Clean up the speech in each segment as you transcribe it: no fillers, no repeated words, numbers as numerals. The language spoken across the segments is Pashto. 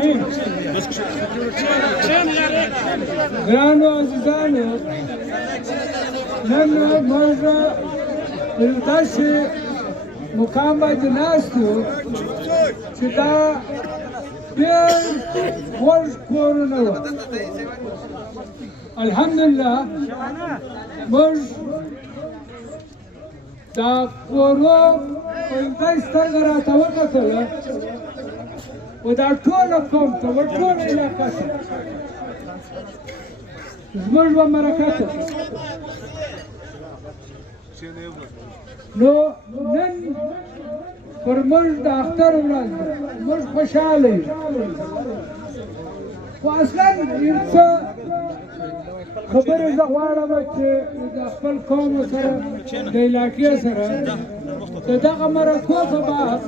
الرحیم ګرانو عزیزانو نن موږ داسې مقام باندې ناست یو چې دا ډېر خوږ کورونه وو الحمدلله موږ دا کورو په داسې سترګه راته وکتله و دا ټوله قوم ته و ټوله علاقه ته زموږ به مرکه ته نو نن پر موږ د اختر ورځ ده موږ خوشحاله یو خو اصلا یو څه خبرې زه غواړم چې د خپل قوم سره د علاقې سره د دغه مرکو په باب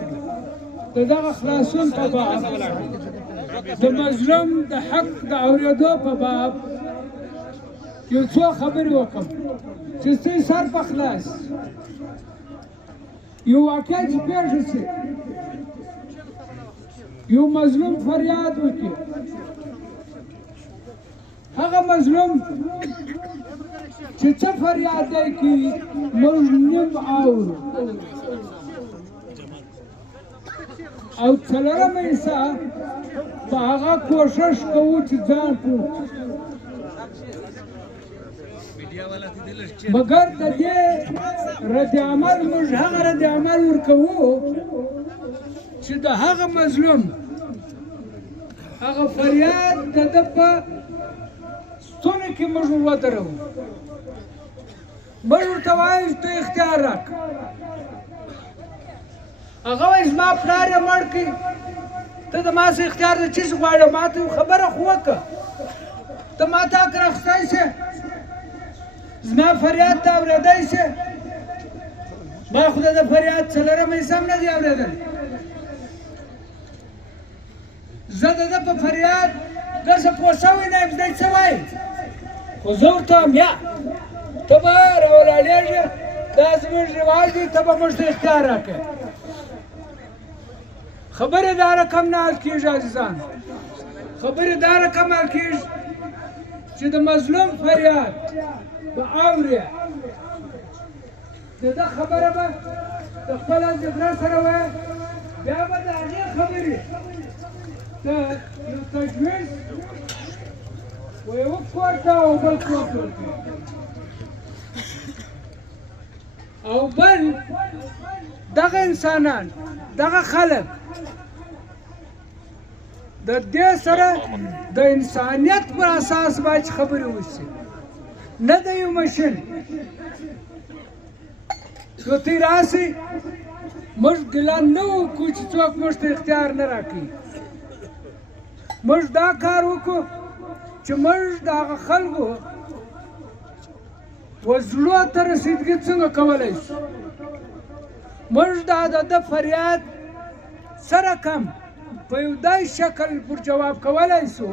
د دغه خلاصون په باب د مظلوم د حق د اورېدو په باب یو څو خبرې وکړم چې ستاسې سر په خلاص یو واقعه چې پېښه شي یو مظلوم فریاد وکړي هغه مظلوم چې څه فریاد دی کوي موږ نیم اورو او څلورمه حصه په هغه کوشش کوو چې ځان پوه مګر د دې رد عمل موږ هغه رد عمل ورکوو چې د هغه مظلوم هغه فریاد د ده په ستوني کې موږ ودرو موږ ورته وایو چې ته اختیار راکړه هغه وایي زما پلار یې مړ کړي ته د ما څه اختیار د چیز غواړې ما ته خبره خو وکړه ته ما ته حق راخیستی شې زما فریاد ته اورېدی شې ما خو د فریاد څلورمه حصه هم نه دي اورېدلی زه د ده په فریاد داسې پوه شوی نه یم دی څه وایي خو زه ورته وایم یا ته به راولاړېږې دا زموږ رواج دی ته به موږ ته اختیار راکړې خبرې دا رقم نه حل کېږي عزیزان خبرې دا رقم حل کېږي چې د مظلوم فریاد به اورې د ده خبره به د خپل زړه سره وایې بیا به د هغې خبرې د یو تجویز و یو کور ته او بل کور ته او بل دغه انسانان دغه خلک د دې سره د انسانیت پر اساس باید خبرې وشي نه د یو مشن نو تی راسي موږ ګیلان نه وکړو چې څوک موږ ته اختیار نه راکوي موږ دا کار وکړو چې موږ د هغه خلکو وزړو ته رسیدګي څنګه کولی شو موږ دا د ده فریاد سره کم په یو داسې شکل پر جواب کولی شو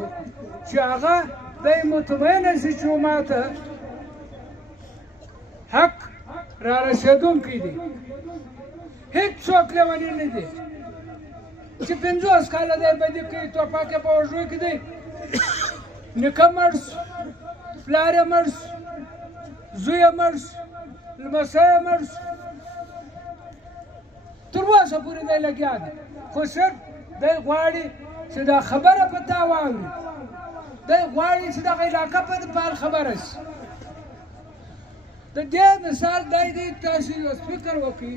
چې هغه دی مطمئنه شي چې ما ته حق را رسېدونکی دی هېڅوک لیوني نه دی چې 50 کاله دی بدي کوي توپک یې په وژو کې دی نیکه مړ شو پلار یې مړ شو زوی یې مړ شو لمسی یې مړ شو تر اوسه پورې دی لګیا دی خو صرف دی غواړي چې دا خبره په تا واوري دی غواړي چې دغه علاقه په د پال خبره شي د دې مثال دی دی تاسو اوس فکر وکړئ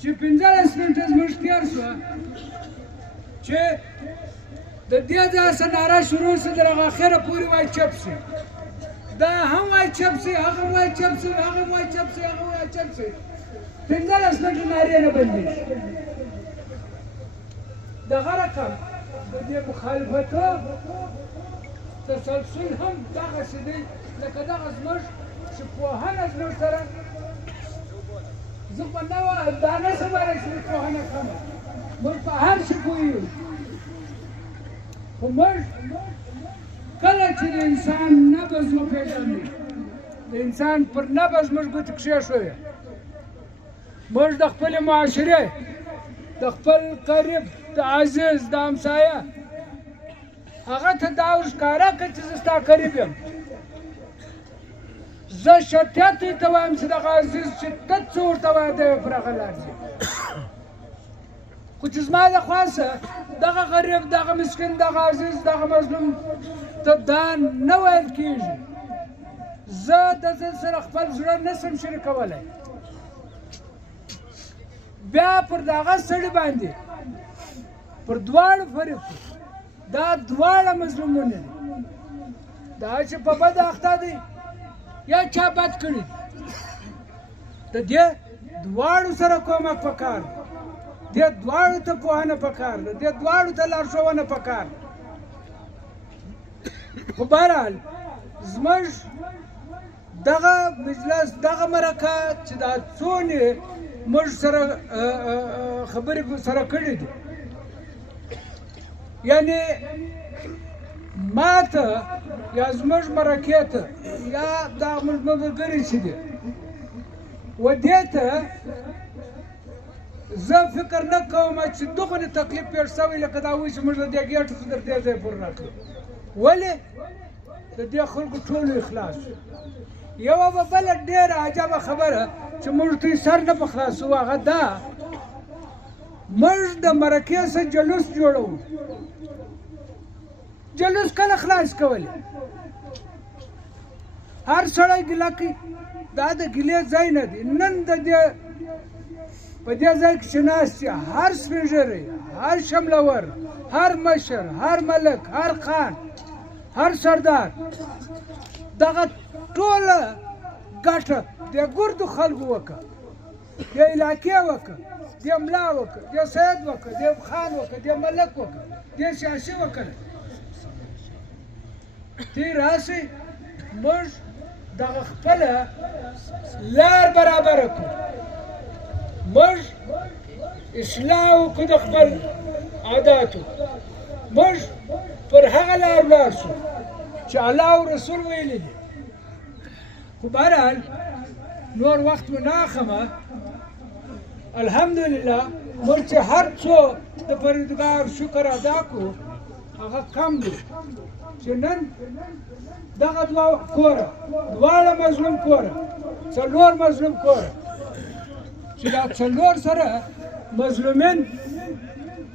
چې 15 منټه زموږ تېر شوه چې د دې داسې ناره شروع شي تر هغه اخره پورې وایي چپ شي دا هم وایي چپ شي هغه هم وایي چپ شي هغه هم وایي چپ شي هغه هم وایي چپ شي 15 منټه نارې نه بندېږي دغه رقم د دې مخالفتو تسلسل هم دغسې دی لکه دغه زموږ چې پوهنه زموږ سره زه به نه وایم دا نه شم ویلی چې پوهنه کمه موږ په هر شي پوهېږو خو موږ کله چې د انسان نبض وپېژنو د انسان پر نبض موږ ګوتې کښېښویې موږ د خپلې معاشرې د خپل قریب د عزیز د همسایه هغه ته دا ورښکاره کړه چې زه ستا قریب یم زه شرطیات دوی ته وایم چې دغه عزیز چې ته څه ورته وایې دی پر هغه لار ځي خو چې زما د خوا څه دغه غریب دغه مسکین دغه عزیز دغه مظلوم ته دا نه ویل کېږي زه د ده سره خپل زړه نشم شریکولی بیا پر دغه سړي باندې پر دواړو فریق دا دواړه مظلومونه دي دا چې په بد اخته دی یا چا بد کړي د دې دواړو سره کومک پکار دی دې دواړو ته پوهنه پکار ده دې دواړو ته لارښوونه پکار ده خو بهرحال زموږ دغه مجلس دغه مرکه چې دا څونې موږ سره خبرې سره کړې دي یعنی ما ته یا زموږ مرکې ته یا دا زموږ ملګري چې دي و دې ته زه فکر نه کوم چې دغه تکلیف پیښ شوی لکه دا وایي چې موږ د دې ګېټ تر دې ځای پورې راکړو ولې د دې خلکو ټولو اخلاص یوه به بله ډېره عجبه خبره چې موږ دوی سر نه په خلاصوو هغه دا موږ د مرکې څخه جلوس جوړوو جلوس کله خلاص کولی هر سړی ګیله کوي دا د ګیلې ځای نه دی نن د دې په دې ځای کې چې ناست یې هر سپین ږیری هر شملور هر مشر هر ملک هر خان هر سردار دغه ټوله ګټه د ګردو خلکو وکړه د علاقې وکړه د ملا وکړه د سید وکړه د خان وکړه د ملک وکړه د سیاسي وکړه تی راسئ موږ دغه خپله لار برابره کړو موږ اصلاح وکړو د خپل عاداتو موږ پر هغه لار ولاړ شو چې الله او رسول ویلي دي خو بهرحال نور وخت مو نه اخلمه الحمدلله موږ چې هر څو د پروردګار شکر ادا کړو هغه کم دی چې نن دغه دوه کوره دواړه مظلوم کوره څلور مظلوم کوره چې دا څلور سره مظلومین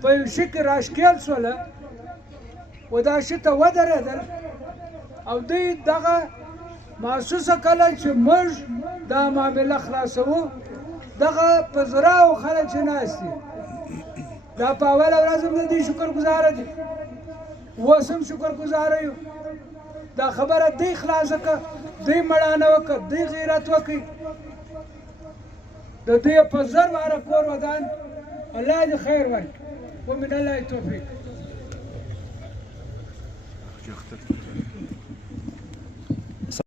په یو شي کې راښکېل شوله و دا شي ته ودرېدل او دوی دغه محسوسه کله چې موږ دا معامله خلاصوو دغه په زراو خلک چې ناست دي دا په اوله ورځ هم د دوی شکرګزاره دي اوس هم شکرګزاره یو دا خبره دوی خلاصه کړه دوی مړانه وکړه دوی غیرت وکړي د دوی په زر واره کور ودان الله دې خیر ورکړي ومن الله توفیق